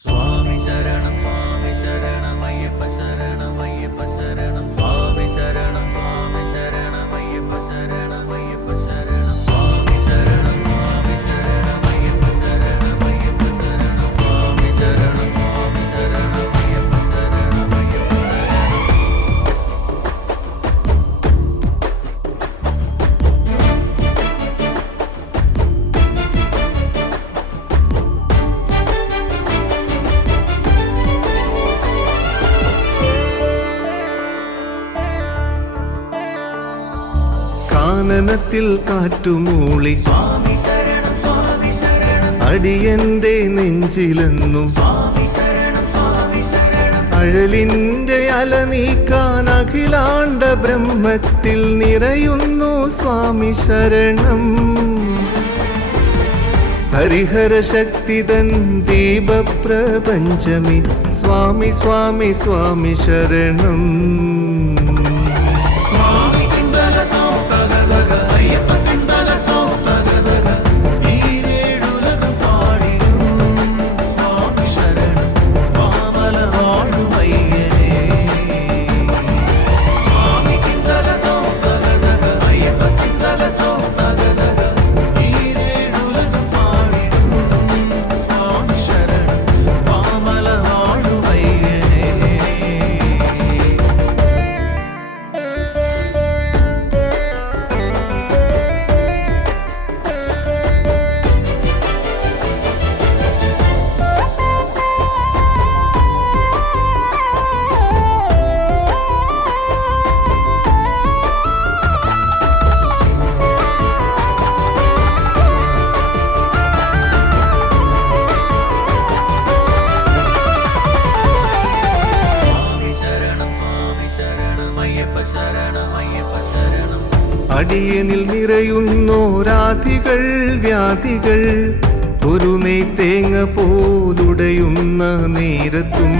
സ്വാമി ശരണം സ്വാമി ശരണം അയ്യപ്പ ശരണം അയ്യപ്പ ശരണം കാനനത്തിൽ കാറ്റുമൂളി. അടിയന്റെ നെഞ്ചിലെന്നും. സ്വാമി ശരണം സ്വാമി ശരണം. അഴലിന്റെ അല നീക്കാൻ അഖിലാണ്ട ബ്രഹ്മത്തിൽ നിറയുന്നു സ്വാമി ശരണം. ഹരിഹര ശക്തിതൻ ദീപപ്രപഞ്ചമി. സ്വാമി സ്വാമി സ്വാമി ശരണം. അടിയനിൽ നിറയുന്നോരാധികൾ വ്യാധികൾ. ഒരു നെയ്ത്തേങ്ങ പോലുടയുന്ന നേരത്തും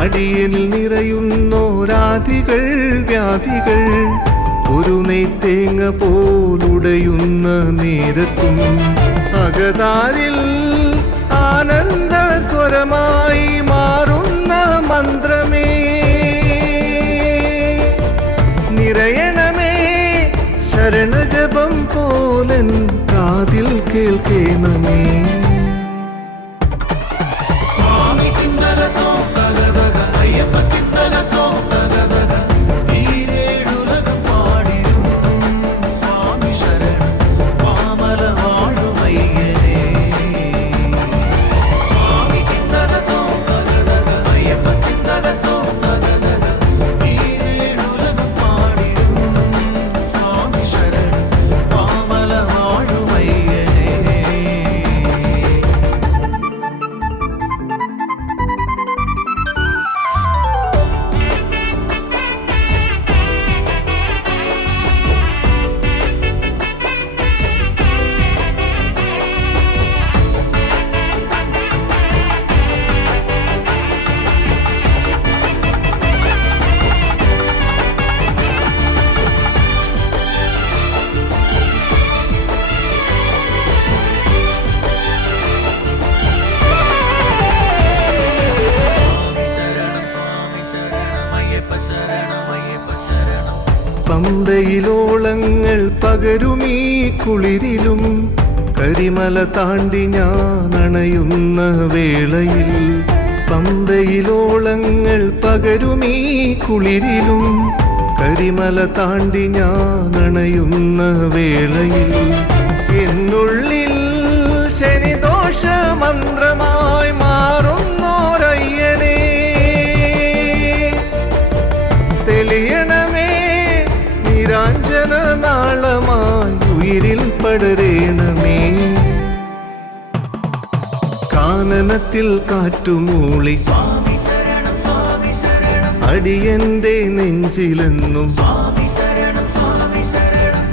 അടിയനിൽ നിറയുന്നോരാധികൾ വ്യാധികൾ. ഒരു നെയ്ത്തേങ്ങ പോലുടയുന്ന നേരത്തും അകതാരിൽ ആനന്ദ കേൾക്കേണമേ പമ്പയിലോളങ്ങൾ പകരുമീ കുളിരിലും കരിമല താണ്ടി ഞാൻ അണയുന്ന വേളയിൽ പമ്പയിലോളങ്ങൾ പകരുമീ കുളിരിലും കരിമല താണ്ടി ഞാൻ അണയുന്ന വേളയിൽ എന്നുള്ളിൽ ശനിദോഷ മന്ത്രമായി മാറുന്നോരയ്യനേ നിരാഞ്ജന ഉയിരിൽ പടരേണമേ. കാനനത്തിൽ കാറ്റുമൂളി. അടിയന്റെ നെഞ്ചിലെന്നും.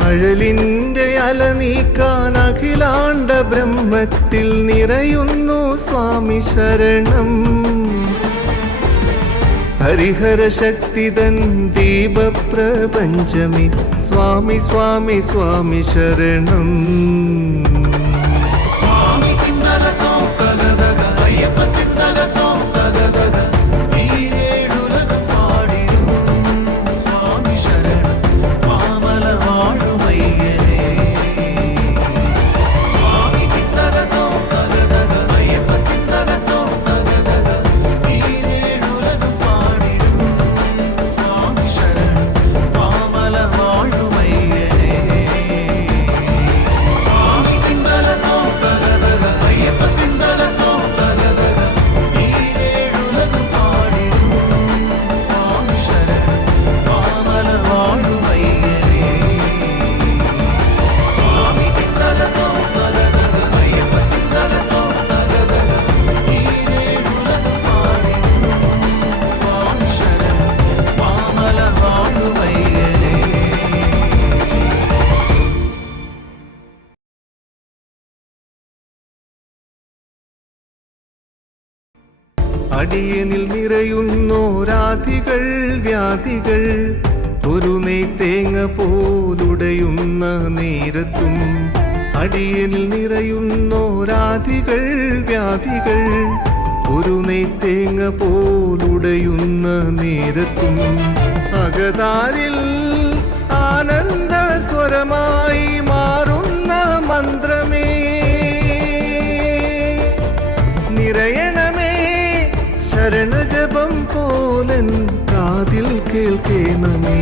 അഴലിന്റെ അല നീക്കാൻ അഖിലാണ്ട ബ്രഹ്മത്തിൽ നിറയുന്നു സ്വാമി ശരണം. ഹരിഹര ശക്തിതൻ ദീപപ്രപഞ്ചമി സ്വാമി സ്വാമി സ്വാമി ശരണം സ്വാമി അടിയനിൽ നിറയുന്നോരാധികൾ വ്യാധികൾ. ഒരു നെയ്ത്തേങ്ങ പോലുടയുന്ന നേരത്തും അടിയനിൽ നിറയുന്നോരാധികൾ വ്യാധികൾ. ഒരു നെയ്ത്തേങ്ങ പോലുടയുന്ന നേരത്തും അകതാരിൽ ആനന്ദ സ്വരമായി മാറുന്ന കേൾക്കേണമേ